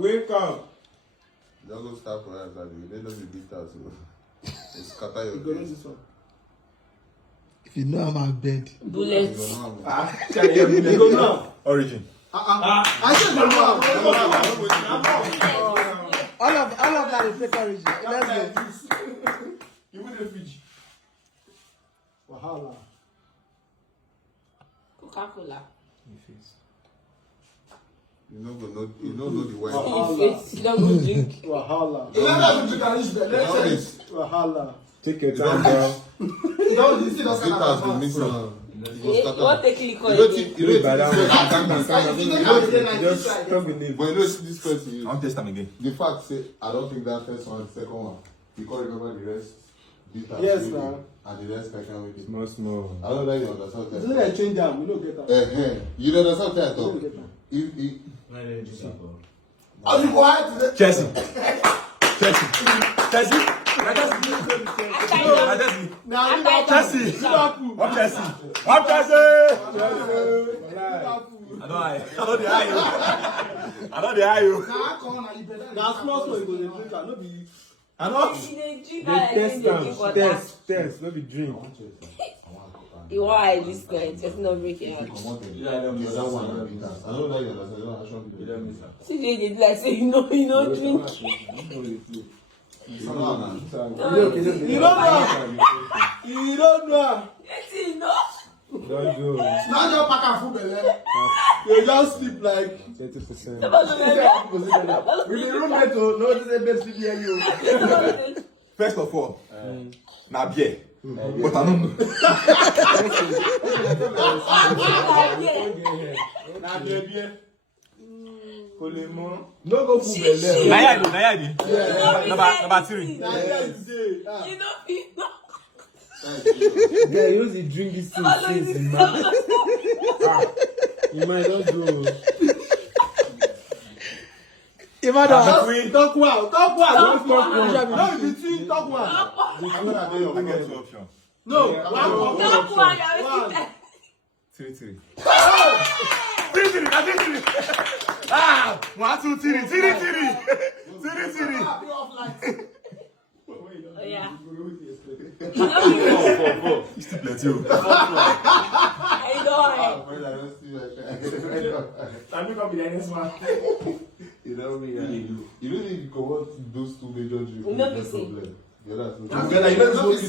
Wake up. Don't go start for us. They don't be bitter. So it's scatter your face. If you know I'm out bed. Bullets. You go now. Origin. I said no. All of that is take origin. Let's go. You will refugee. Wahala. Coca-Cola. You don't know the way. You don't go drink. Wahala. Wahala. Take your time, girl. Bitter be mixed up. What take liquor You don't again? think you Just don't believe. But you know this person. I'll test them again. The fact say I don't think that first one, the second one. You can't remember the rest. Bitter. Yes, man. And the rest I can't wait. Small. I don't know if you understand It's that. not like change them. We don't get that. You don't understand that We don't though. get that. If Are you quiet? Chelsea. Chelsea. What Chelsea? What Chelsea? I know the eye you. Now small you go dey drink am, no be. I know. They Test. Let me drink. You want this guy just not break your heart. I know that you understand. I don't actually. CJ did like say you know drink. You don't know. Yes, you know. Don't go. Now your pack and food belle. You just sleep like 30%. we the roommate to know this bed sleep near you. First of all, now beer. But I don't know. Now beer. No go food belle. Nayadi. Number 3. You know people. Yeah, you know the drink is too man. You might not go. You might not. Talk well. No, Between talk well. I'm gonna do I get 2 options. No. Don't go on. 3. 3. 1, 2, 3. 3. Oh yeah. You still plenty. I know. I'm gonna be the next one. You know me. You don't need to come out those 2 major drinks. No, be problem. The other 2. You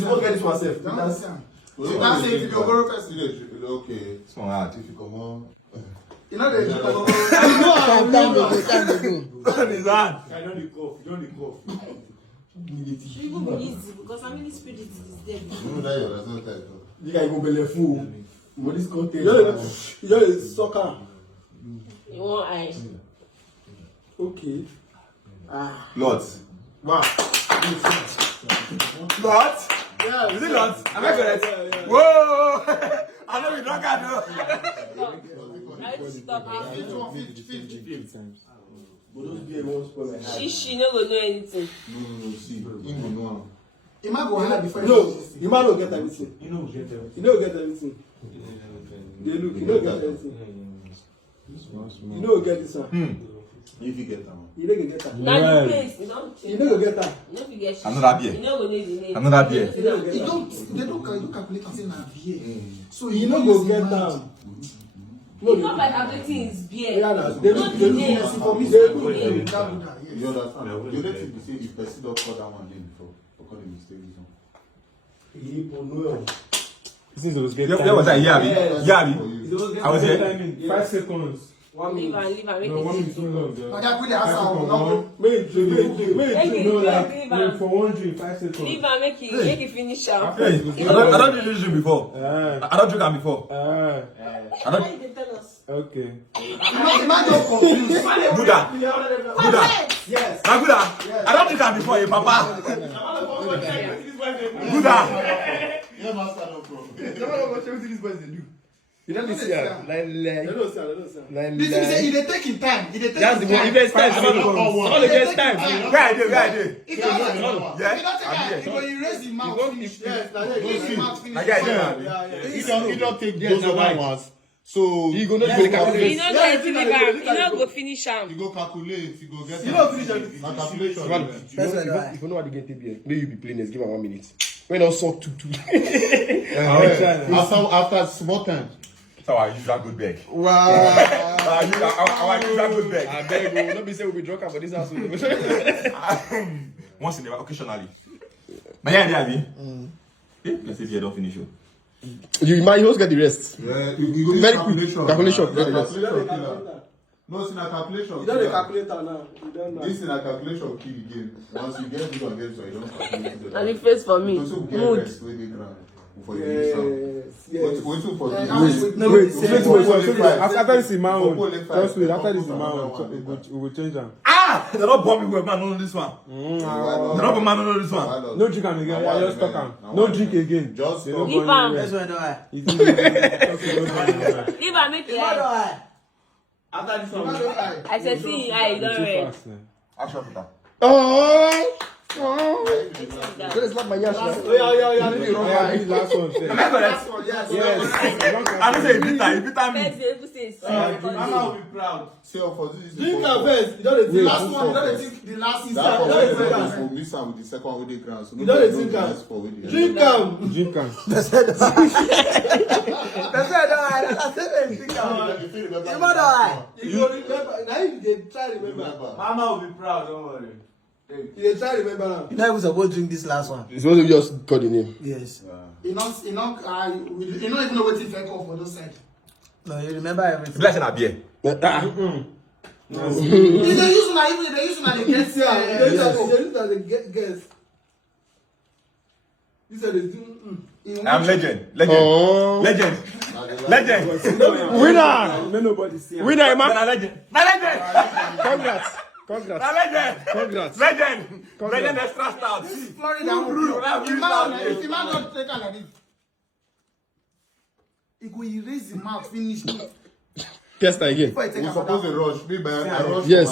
don't get it yourself. That's it. If you're a person. Okay. Small heart. If you come on. You know the time to go. What is that? I don't need cough. People be easy because how many spirits is there? You know that you understand that. You guys go belly full. What is content? You just soccer. You want eye? Okay. Lots. Wow. Lots? Yeah. Is it lots? Am I correct? Yeah. Whoa! I know we don't got no. I just stop. 50 times. But those beer won't spoil my heart. She no go know anything. No. See, you know. You might go higher before. No, you might not get everything. You know get everything. They look. You don't get everything. You know get this one. If you get them. You don't get that. Now the place, you don't. You don't get that. You don't forget. Another beer. You know go need the name. Another beer. You don't get that. They don't calculate and say na beer. So You know go get that. It's not like everything is beer. Yeah, they Not look. the They name. look. For me, they look. You understand? You don't think to say if person don't call that one name before, because they mistake this one. This is always get Where was I? Yabi. I was here. 5 seconds. Leave and make No, 1 it minute too long. Girl. But that put the answer. Wait, no, like leave no, and for 1 drink, 5 seconds. leave and make it finish out. Hey, I don't really drink before. I don't drink them before. I don't. Why you tell us? Okay. Imagine confused. Buddha. Yes. Now, Buddha. I don't drink them before, eh, Papa. Buddha. Yeah, master, no problem. You don't see her. They don't say. This is say they take in time. That's the one. If there's time, all the best time. Where I did? If you don't take Yeah. it, you go erase the mouth. Yes, Erase the mouth finish. I get it. If you don't take those other ones, So You go know you the go calculate. You know get deliver. You know go finish am. You go calculate. You go get. You don't finish everything. Na calculation. If you know how to get TBL, maybe you be playing this, give her 1 minute. When I suck 2-2. After small time. So I use that good bag. Wow. I use that good bag. I beg you, not be say we be drunk for this house. Once in a while, occasionally. But yeah, let's see if you don't finish it. You might also get the rest. Yeah, you go Very calculation. quick. Calculation. Na Very yes. calculation killer. No, it's in a calculation. You don't calculator now. You don't know. This is a calculation kill the game. Once you get this one, you don't calculate it. And the face for me. Also get Mood. rest wey dey ground for your mission. Yes. Waiting for Yeah, this. wait. After this is my own. Just wait. After this is my own. We will change them. They're not bombing with man on this one. They're not bombing man on this one. No drink again. I just talk am. No drink again. Just They don't Give go am. anywhere. Leave am make you eye. After this one, I said see him eye, you don red. Action Peter. Oh! Let's slap my yash. yeah. Last one. Yes. I don't say it beat First me. they even say Mama will be proud. say for this. Drink am first. You don't The last one, you don't think the last is That Yeah, for yeah. for miss am with the second with the ground. So You don't nobody think knows am. the for with the Drink am. Drink am. You go remember. Now you dey try remember. Mama will be proud. Don't worry. You dey try remember now. You know even supposed to drink this last one. It's supposed to just call the name. Yes. You don't even know what if I call for those side. No, you remember everything. Blessing a beer. If they use una, even if they use una, they get Yeah, they use as a guess. You said they do. I'm legend. Oh. Legend. Winner! Nobody see. Winner, Emma. Legend. Legend. Congrats. Congrats. Legend. Congrats. Legend. Legend extra stout. Florida. If the man don't take like this, he go erase the mouth, finish. Test again. Before he take We another suppose one. to rush. Me by I rush. Yes.